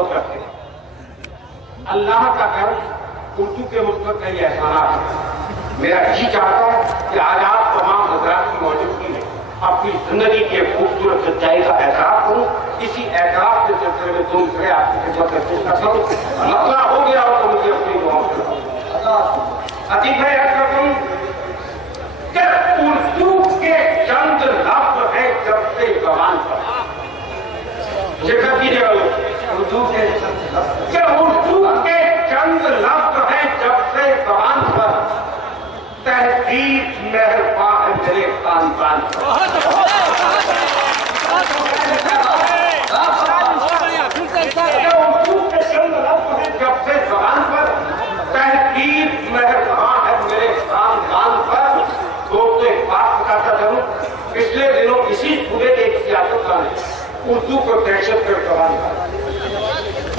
मोहब्बत करते हैं। अल्लाह का कर्म उर्दू के मुस्तक कई एहसानात है। मेरा जी चाहता है कि आज आप तमाम हजरात की मौजूदगी में अपनी जिंदगी के खूबसूरत सच्चाई का एहसास करूं। इसी एहसास के सिलसिले में तुम से आपकी खिदमत में पेश करता हूं। मसला हो गया हो तो मुझे अपनी दुआओं से अतीब है उर्दू के चंद लफ्ज है जब से जबान पर जिक्र कीजिएगा उर्दू के चंद लफ्ज है जब से जबान पर तहजीब मेहरबान है मेरे खानदान उर्दू के चंद लफ्ज है जब से जबान पर तहजीब मेहरबान है मेरे खानदान पर। दोस्तों एक बात बताता चलूं, पिछले दिनों इसी सूबे के एक सियासतदान ने उर्दू को दहशत कर सवाल करा।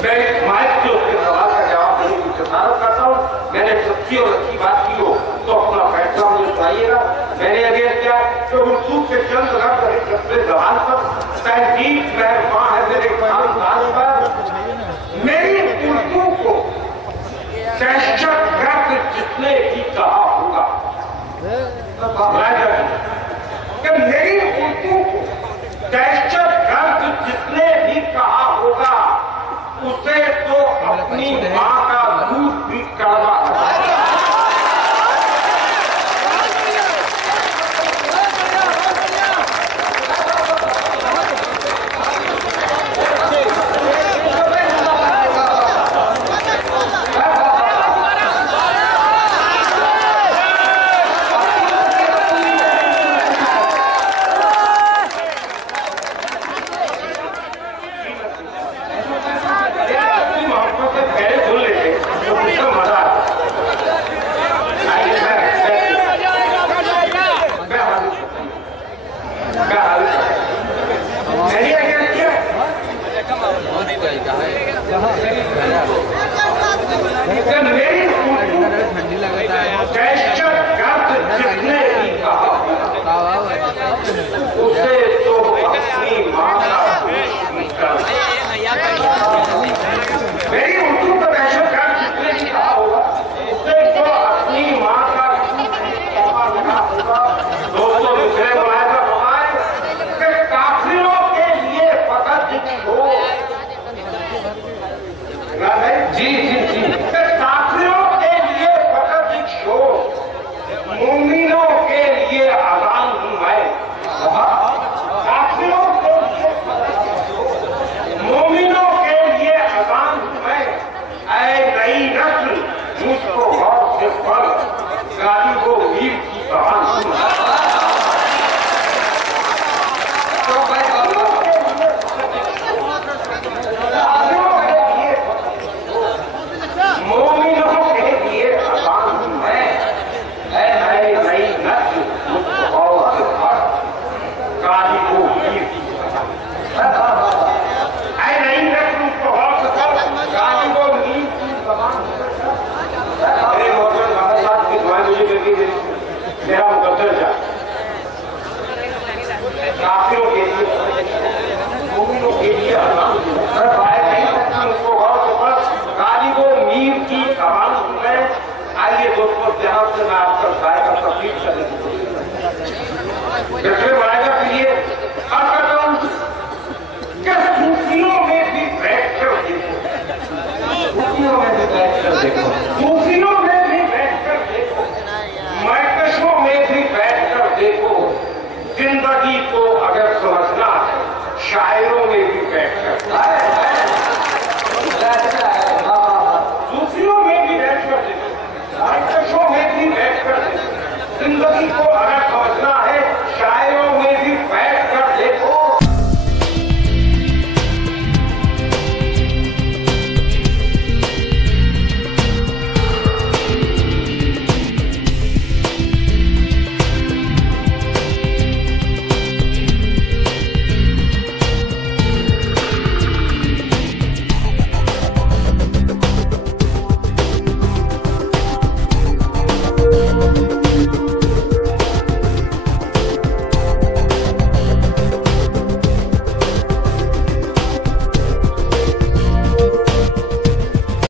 मैं माइक से उसके सवाल का जवाब देने की जसारत करता हूं। मैंने सच्ची और अच्छी बात की हो तो अपना फैसला मुझे सुनाइएगा। मैंने अगेंस्ट किया कि उर्दू के चंद लफ्ज है जब से जबान पर तहजीब मेहरबान है मेरे खानदान पर। मेरी उर्दू को दहशत गर्द जितने भी कहा होगा कि मेरी उर्दू को दहशत गर्द जिसने भी कहा होगा उसे तो अपनी मां का दूध भी कड़वा Yes,